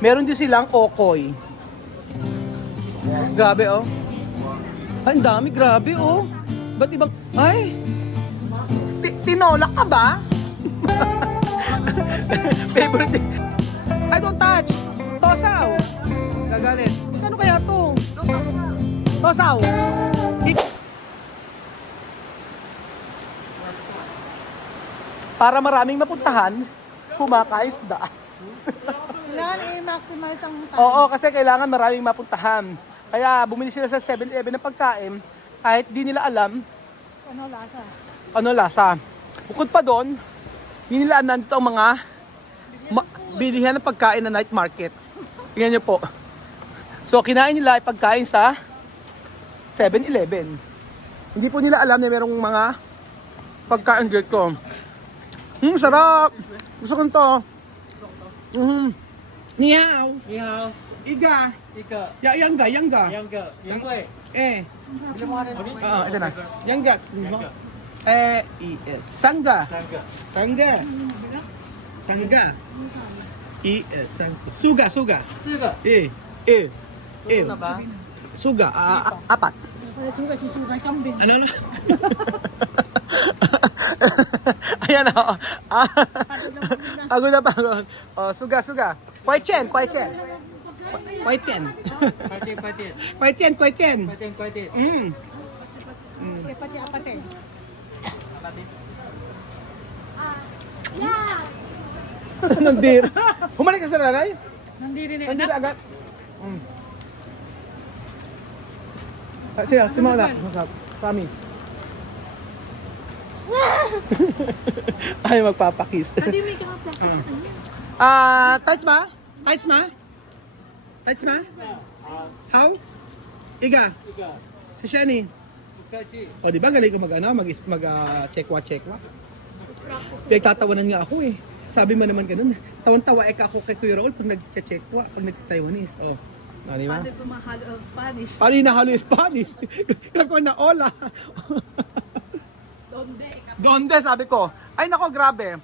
Meron din silang okoy. Grabe oh. Ay, ang dami, grabe oh. Ba't ibang... Ay! Tinolak ka ba? Favorite din. I don't touch. Tosaw. Gagalit. Ano kaya to? Tosaw. Para maraming mapuntahan, kumakain isda. Kailangan i-maximize ang time. Oo, kasi kailangan maraming mapuntahan. Kaya bumili sila sa 7-Eleven ng pagkain kahit di nila alam Ano lasa? ano lasa. Bukod pa doon, di nila alam nandito ang mga bilihan ng pagkain na night market. Tingnan nyo po. So, kinain nila ay pagkain sa 7-Eleven. Hindi po nila alam na merong mga pagkain dito. Sarap! Gusto ko nito. Ni hao. 你好， Iga. 一个 Yangga. 两个原味， Eh. 你的话呢？ Ito na. Yangga. Sangga. 三个， Sangga. Sangga. Suga. 四个， Ano ba? Suga. Apat. Suga, kambing. Ano? Ayan o. Pagod na pagod. O, suga. Kwai chen. 快点， Kwai chen. 快点， Pati apate. Nandir. Humalik ka sa nanay? Nandiri na. Nandir agad. Siya, simula na. Kami. Ay, magpapakis. Hindi may kakapraktis. Tights ma? How? Iga. 一个， Si Shani. 再去， O, di ba galing ko checkwa. Pinagtatawanan nga ako eh. Sabi mo naman ganun. Tawan-tawa ako kay Kuya Raul pag nag-checkwa, pag nag-Taiwanese. O, di ba? Paano pumahalo of Spanish? Paano yung nahalo yung Spanish? Sabi ko na hola. Donde, sabi ko. Ay nako, grabe.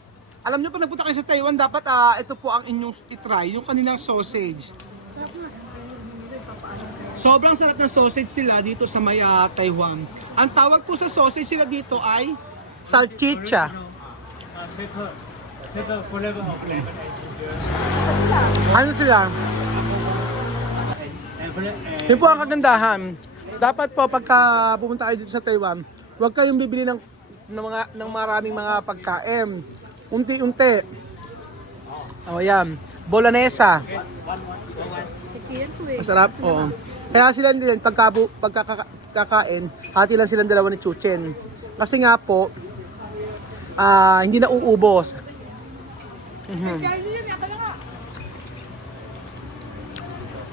Alam niyo, pag nagpunta kayo sa Taiwan, dapat ito po ang inyong itry, yung kanilang sausage. Sobrang sarap ng sausage nila dito sa may Taiwan. Ang tawag po sa sausage nila dito ay salchicha. pepper flavor of lemon Ano sila? Yun po ang kagandahan. Dapat po pagka pumunta kayo dito sa Taiwan, huwag kayong bibili ng maraming mga pagkain. Unti-unti. O yan. Bolognesa. Masarap. Oo. Kaya sila din, pagkakain, hati lang silang dalawa ni Chuchen. Kasi nga po, hindi na uubos.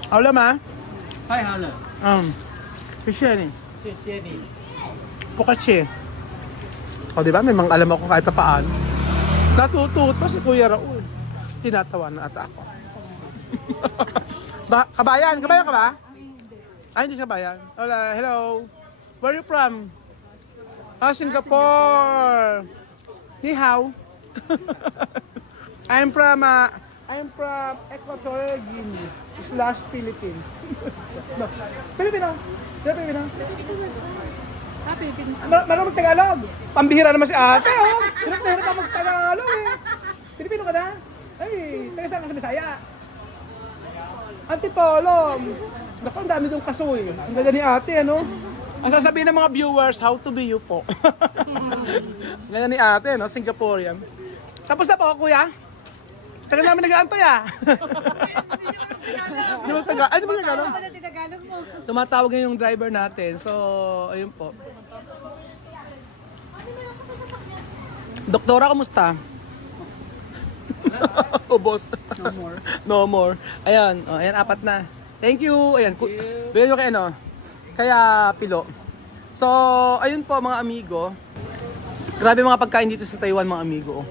Alam ah? 太好了， Fish yan eh. 谢谢你。 Pukache. O diba, may mga alam ako kahit pa paano. Natututo si Kuya Raul. Tinatawa na ata ako. Kabayan ka ba? Ay, hindi siya bayan. Hola, hello. Where are you from? Singapore. Ni hao. I'm from Equatorial Guinea / Philippines. No. Filipino. Philippines. Marunong mag-Tagalog. Pambihira naman si ate, oh. Hirap na hirap ako mag-Tagalog, eh. Pilipino ka na? Ay, taga saan ka sa Bisaya? Antipolo. Naku, ang dami dong kasoy. Ang ganda ni ate, ano? Ang sasabihin ng mga viewers, how to be you po. Ang ganda ni ate, no? Singaporean. Tapos na po, kuya. Tagal namin nag-aantay, ah. Di ba taga? Ay, di ba Tagalog? Ano tinagalog mo? Tumatawag ngayon yung driver natin. So, ayun po. Doktora, kumusta? Boss. No more. Ayan, ayan, apat na. Thank you. Ayan, bigyan nyo kay ano, kaya Pilo. So, ayun po mga amigo. Grabe mga pagkain dito sa Taiwan mga amigo.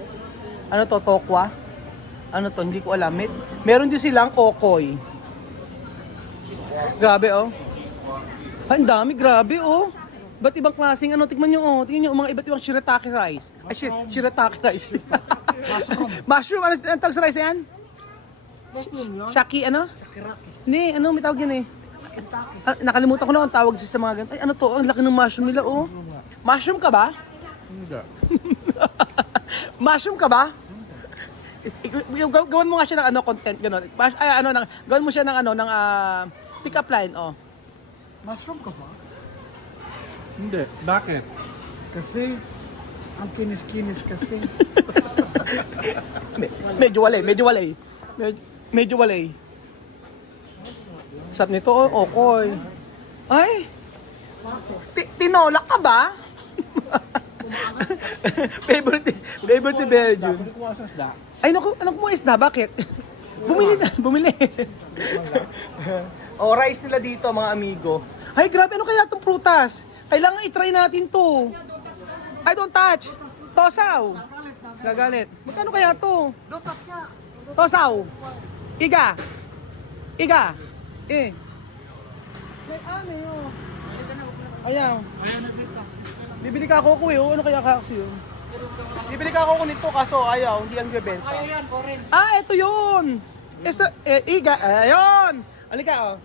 Ano to, tokwa? Ano to, hindi ko alam. Meron din silang okoy. Grabe oh. Ay, ang dami, grabe oh. Ba't ibang klaseng ano, tignan nyo oh. Tingnan nyo, mga iba't ibang shirataki rice. Ay, shirataki rice. Mushroom. Mushroom, ano ang tawag sa rice na yan? Shaki, ano? Hindi, ano, may tawag yan eh. Ah, nakalimutan ko na ang tawag sa mga ganito. Ay, ano to? Ang laki ng mushroom nila, oh. Mushroom ka ba? Hindi. Mushroom ka ba? Gawin mo nga siya ng ano, content, gano'n. Ay, ano, gawin mo siya ng ano, ng pick-up line, oh. Mushroom ka ba? Hindi. Bakit? Kasi, ang kinis-kinis kasi. Medyo walay. Medyo walay. Sap nito, oh, okoy. Ay! Tinolak ka ba? favorite ni Belgium. Hindi ko sa isda. Ay, naku, anak mo isda, bakit? Bumili. Oh, rice nila dito, mga amigo. Ay, grabe, ano kaya itong prutas? Kailangan i-try natin to. Ay, don't touch. Tosaw. Gagalit. Magkano kaya to? Tosaw. Iga. Eh. May ano yun? Ayan. Bibili ka ako eh. Ano kaya kasi yun? Bibili ka ako nito kaso ayaw, hindi ang bibenta. Ayan, orange. Ah, ito yun! Iga, ayun! Halika, oh.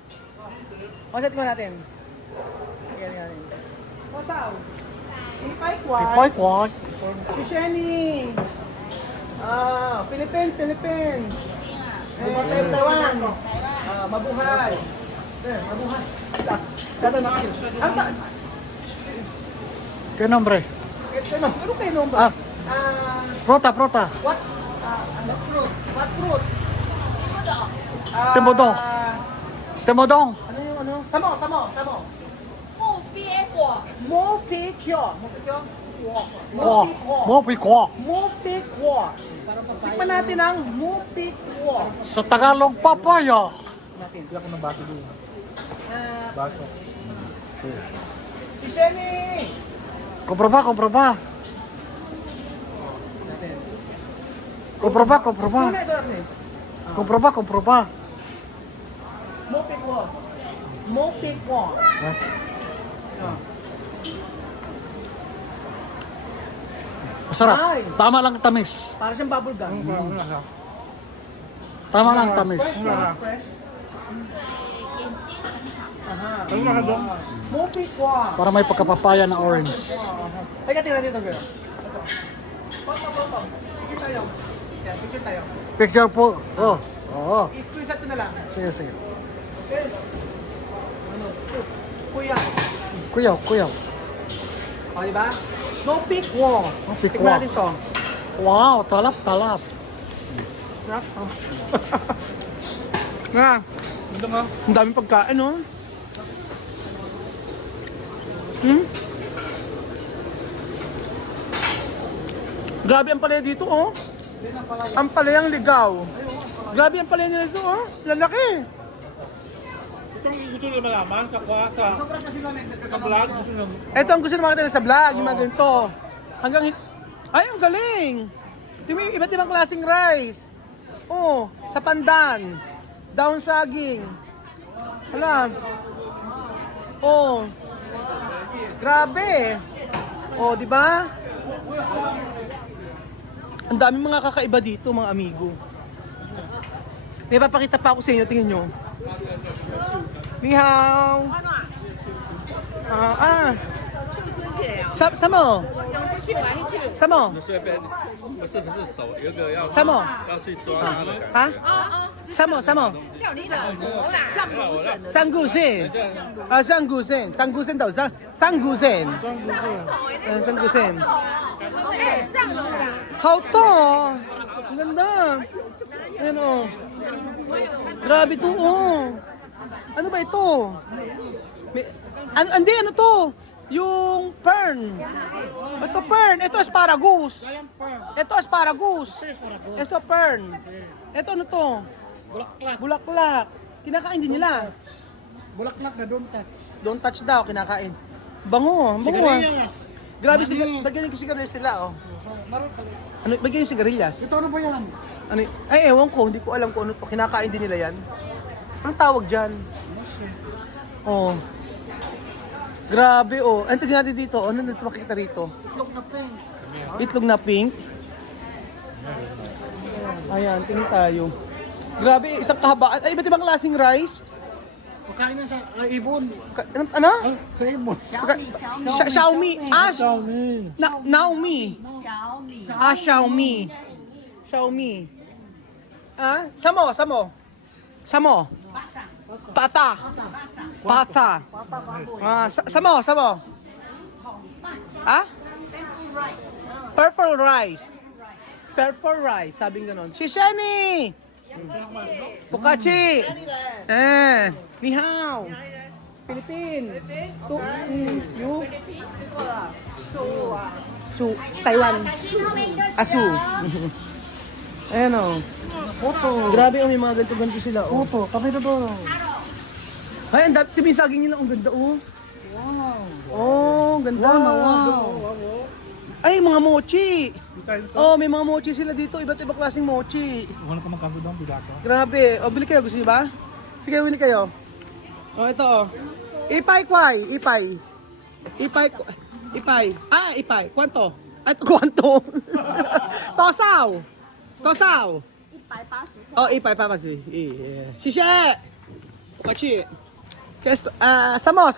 Konset mo natin. Yan. Pasaw. Ipay kwak. Shisheni. Philippine. Taiwan. Mabuhay. Mabuhay. Dato na kayo. ¿Qué nombre? Ano kayo nung ba? Prota. What? What fruit? Timodong. Timodong. Ano yung ano? Samo. 木鳖果， Mopikwa. Tikman natin ang mupikwa. Sa Tagalog, papaya. Natin. Hindi ako ng bato doon. Bato. Isheni! Compra ba? Natin. Compra ba? Mupikwa. Masarap. Ay. Tama lang tamis. Para siyang bubble gum. Tama lang tamis. Fresh. Ano na doon? Mupikwa. Para may pagkapapaya na orange. Ay, tingnan dito, girl. Photo. Picture tayo. Picture po. Oh. Oo. I-screenshot ko na lang. Sige. Ano? Kuya. Kuyaw. O, diba? Mupikwa. Mupikwa. Tingnan natin to. Wow, talap. Nga. Ito nga. Ang daming pagkain, no? Grabe ang palaya dito, oh. Ang palayang ligaw. Grabe ang palaya nila dito, oh. Lalaki. Itong gusto nyo malaman sa vlog. Gusto nyo. Ito ang gusto na makita nila sa vlog, yung mga ganito. Ay, ang galing. Yung iba't ibang klaseng rice. Oh, sa pandan. Down saging. Alam. Oh. Grabe. Oh, di ba? Ang daming mga kakaiba dito, mga amigo. May papakita pa ako sa inyo, tingnan nyo. Ni hao. Sa mo? Sa mo? 不是手，有一个要什么去抓它的感觉。哈？什么？叫你的我啦，上古省的，三股线。三股线到三股线。三股线。哎，上楼啦，好大oh. Ang ganda. Ayan oh. Grabe to oh. Ano ba ito? Ano to? Yung fern. Ito fern. Ito asparagus. Ito fern. Ito ano to? Bulaklak. Kinakain din nila. Bulaklak na Don't touch daw, kinakain. Bango. Grabe sila. Bagyan yung sigarilyas sila oh. Ano, bagyan yung sigarilyas. Ito ano ba yan? Ano, ay ewan ko, hindi ko alam kung ano to. Kinakain din nila yan. Anong tawag dyan? Oh. Grabe oh. Ano tignan natin dito? Ano natin makikita rito? Itlog na pink. Ayan, tingin tayo. Grabe, isang kahabaan. Ay, iba't ibang klaseng rice. Pagkain na sa ibon. Ano? Ay, sa ibon. Xiaomi. Ah, Naomi. Ah, Xiaomi. Xiaomi. Ah, Samo. Pata. Ah, Samo. Ah? Purple rice. Sabing ganon. Si Shani! Bukachi! Ni hao! Philippines! You? Taiwan! Asu! Ayan o. Puto. Grabe may mga ganito sila o. Puto. Kami na to. Ay, ang dami. Yung saging nila, ang ganda o. Wow. Oh, ganda. Ay, mga mochi. Oh, may mga mochi sila dito. Iba't ibang klaseng mochi. Wala ka magkanto doon, bigato. Grabe. O, bili kayo. Gusto niyo ba? Sige, bili kayo. O, ito o. Ipay. Ah, ipay. Kwanto? At kwanto? Tosaw. Oh, ipay pa kasi. Shishe. Kachi. Kesto, samo.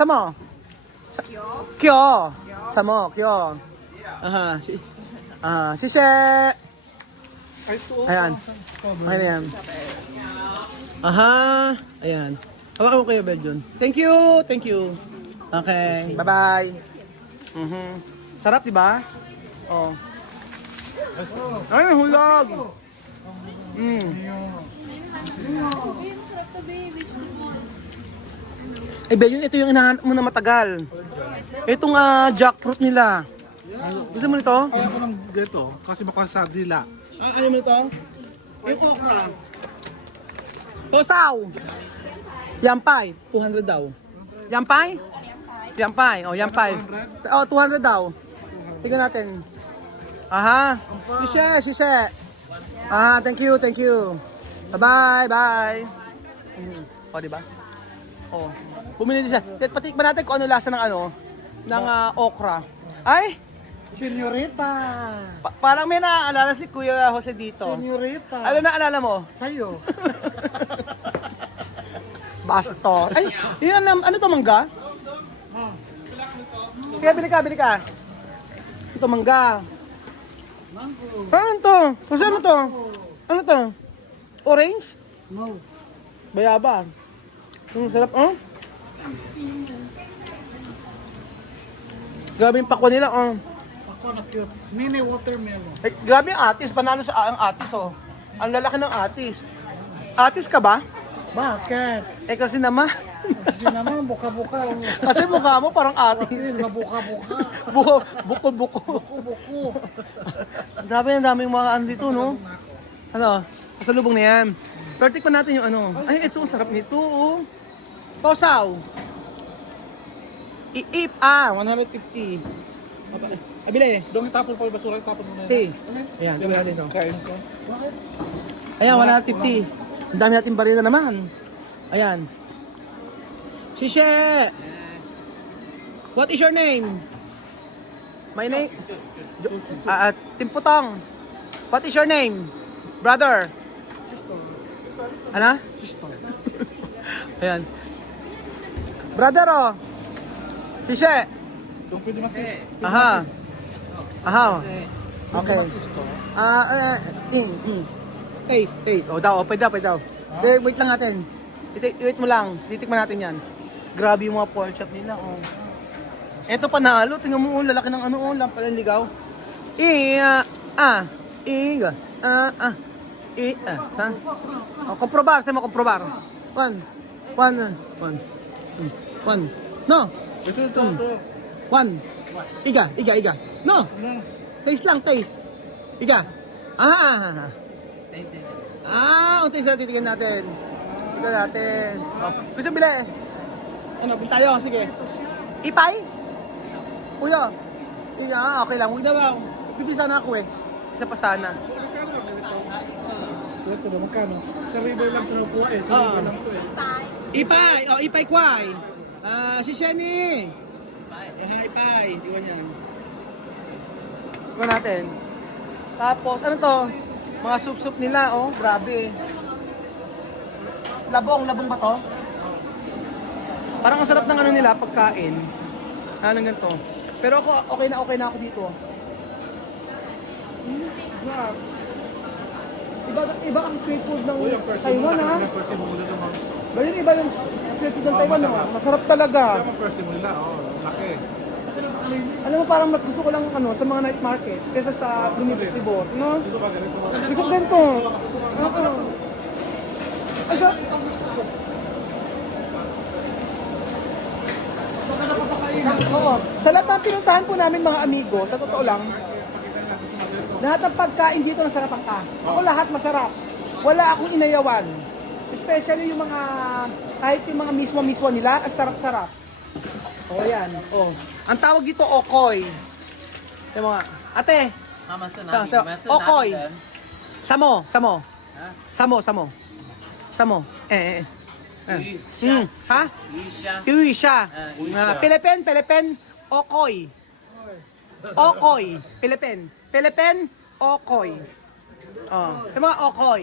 Kyo. Samo, kyo. Aha, shishe. Ayan. Okay na yan. Aha. Ayan. Hawakan mo kayo, Belgian. Thank you. Okay. Bye-bye. Sarap, di ba? Oh. Ay, hulag. Ayun, sarap to, baby. Eh, Belgian, ito yung inahanap mo na matagal. Itong jackfruit nila. Gusto mo nito? Ayaw ko ng ganito, kasi baka sa dila. Ayaw mo nito? Yung okra. Tosaw. Yampay. 200 daw. Yampay. Oh, yampay. Oh, 200 daw. Tingnan natin. Aha. Shishe. Ah, thank you. Bye. O, diba? Oh. Bumili din siya. Patikman natin kung ano lasa ng okra. Ay! Senyorita. Parang may naaalala si Kuya Jose dito. Senyorita. Ano naaalala mo? Sa'yo. Basto. Ay, yun, ano to, mangga? Sige, bili ka. Ito, mangga. Ano to? Kasi ano to? Ano to? Orange? No. Bayaba. Ang sarap, oh. Grabe yung pakwa nila, oh. Ako na cute. Mini watermelon. Ay, grabe yung atis. Panalo sa ang atis, oh. Ang lalaki ng atis. Atis ka ba? Bakit? Eh, kasi naman. Kasi naman, buka-buka. Kasi mukha mo parang atis. Buka-buka. Buko. Buko. Grabe, ang daming mga ano dito, no? Ano? Pasalubong na yan. Pero tikman natin yung ano. Ay, ito, ang sarap nito, oh. Tosaw. 150. Ay, bili. Doon itapon pa yung basura, itapon mo na yun. Si. Ayan, tingnan natin ito. Kain ko. Ayan, 150. Ang dami natin barila naman. Ayan. Shishe! What is your name? My name? Timputong. What is your name? Brother? Ano? Ayan. Brother, oh. Shishe! Doon pwede mas Aha. Okay. Taste. Oh, pwede daw. Wait lang natin. Wait mo lang. Titikman natin yan. Grabe yung mga pork chop nila, oh. Eto panalo. Tingnan mo, oh, lalaki ng ano, oh. Lampalang ligaw. Saan? Oh, komprobar. Saan mo komprobar? One. No. Ito. One. Iga. No. Taste lang. Iga. Unti sa titigan natin. Oh, gusto bili? Ano, bili tayo. Sige. Ipay? Kuya. Iga, okay lang. Huwag daw. Bibili sana ako eh. Isa pa sana. Ito na, magkano? Sa river lang ito po eh. Sa river lang ito eh. Ipay! Oh, ipay kway! Si Shani! Ipay! Iwan yan. Iwan natin. Tapos, ano to? Mga soup nila, oh. Grabe. Labong ba to? Parang ang sarap ng ano nila, pagkain. Anong ganito. Pero ako, okay na ako dito. Sarap. Iba ang street food ng Taiwan, ha? Persimulo naman. Ganyan iba yung street food ng Taiwan, ha? Masarap talaga. Ang persimulo nila, laki. Alam mo, parang mas gusto ko lang sa mga night market kaysa sa Lumibos, no? Gusto ba ganito? Gusto ko ganito. Ay, sarap. Oo. Sa lahat ng pinuntahan po namin mga amigo, sa totoo lang, lahat ng pagkain dito nasarap ang ka. Ako lahat masarap. Wala akong inayawan. Especially yung mga, kahit yung mga mismo nila, ang sarap-sarap. O yan. O. Ang tawag dito, okoy. Yung mga, ate, okoy. Samo. Ha? Yuisha. Pilipen, okoy. Okoy. Pilipen, okoy. Oh, sa mga okoy.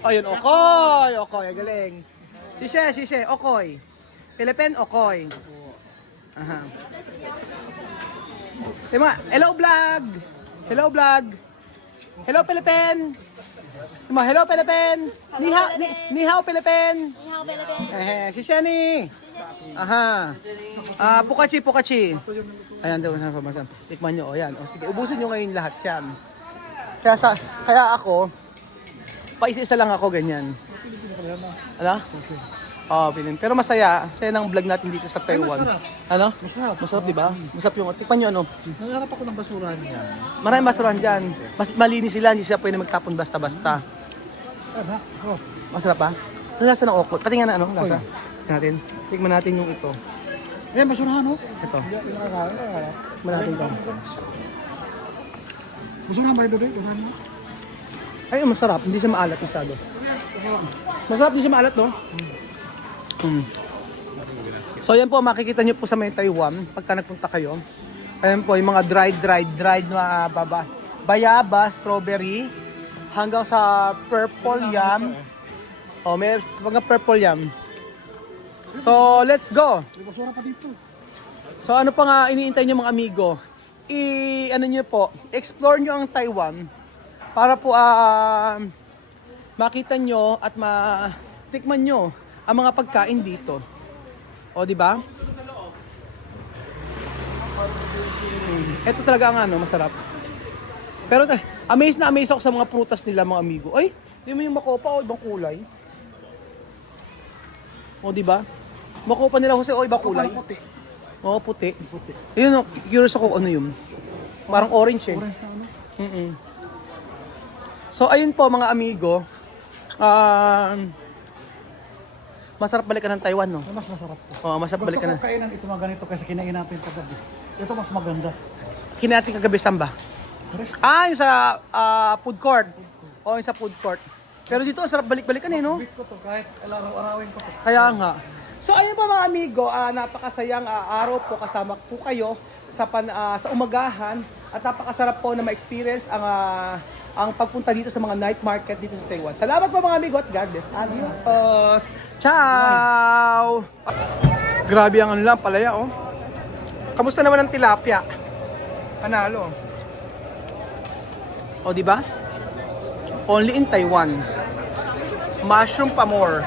Oh, yun, okoy. Galing. Sise, okoy. Pilipen, okoy. Aha. Diba? Hello vlog. Hello Philippine. Diba? Hello Philippine. Ni hao Philippine. Si Shani. Aha. Pukachi. Ayan daw sa pamasan. Tikman nyo. Ayan. O sige, ubusin nyo ngayon lahat yan. Kaya ako, paisa-isa lang ako ganyan. Ano? Pilin. Pero masaya ng vlog natin dito sa Taiwan. Ano? Masarap, di ba? Masarap yung, tikman nyo ano. Nangarap ako ng basurahan niya. Maraming basurahan dyan. Mas malinis sila, hindi sila pwede magtapon basta-basta. Masarap ba? Ano lasa ng okot? Pati nga na ano, lasa. Natin. Tikman natin yung ito. Eh, basurahan, no? Ito. Tikman natin ito. Basurahan ba ito, basurahan mo? Ay, masarap. Hindi siya maalat masyado. Masarap, hindi siya maalat, no? So, yan po, makikita nyo po sa may Taiwan, pagka nagpunta kayo. Ayan po, yung mga dried na bayaba, strawberry, hanggang sa purple yam. May mga purple yam. So, let's go. So, ano pa nga iniintay nyo mga amigo? Ano nyo po, explore nyo ang Taiwan para po makita nyo at matikman nyo ang mga pagkain dito. O, di ba? Ito talaga ang masarap. Pero amazed ako sa mga prutas nila mga amigo. Ay, di mo yung makopa o ibang kulay. O, di ba? Makopa nila kasi o ibang kulay. Oo, puti. Ayun, curious ako ano yun. Parang orange eh. So, ayun po mga amigo. Masarap balikan ng Taiwan, no? Mas masarap po. Oo, masarap balikan Gusto ko kainan ito mga ganito kasi kinain natin kagabi. Ito mas maganda. Kinatin kagabi saan ba? Yung sa food court. Oo, yung sa food court. Pero dito, sarap balik-balikan eh, no? Bit ko to kahit araw-arawin ko to. Kaya nga. So ayun po mga amigo, napakasayang araw po kasama po kayo sa umagahan at napakasarap po na ma-experience ang pagpunta dito sa mga night market dito sa Taiwan. Salamat po mga amigo at God bless. Adios. Ciao. Grabe ang ano lang, palaya oh. Kamusta naman ang tilapia? Panalo. O di ba? Only in Taiwan. Mushroom pa more.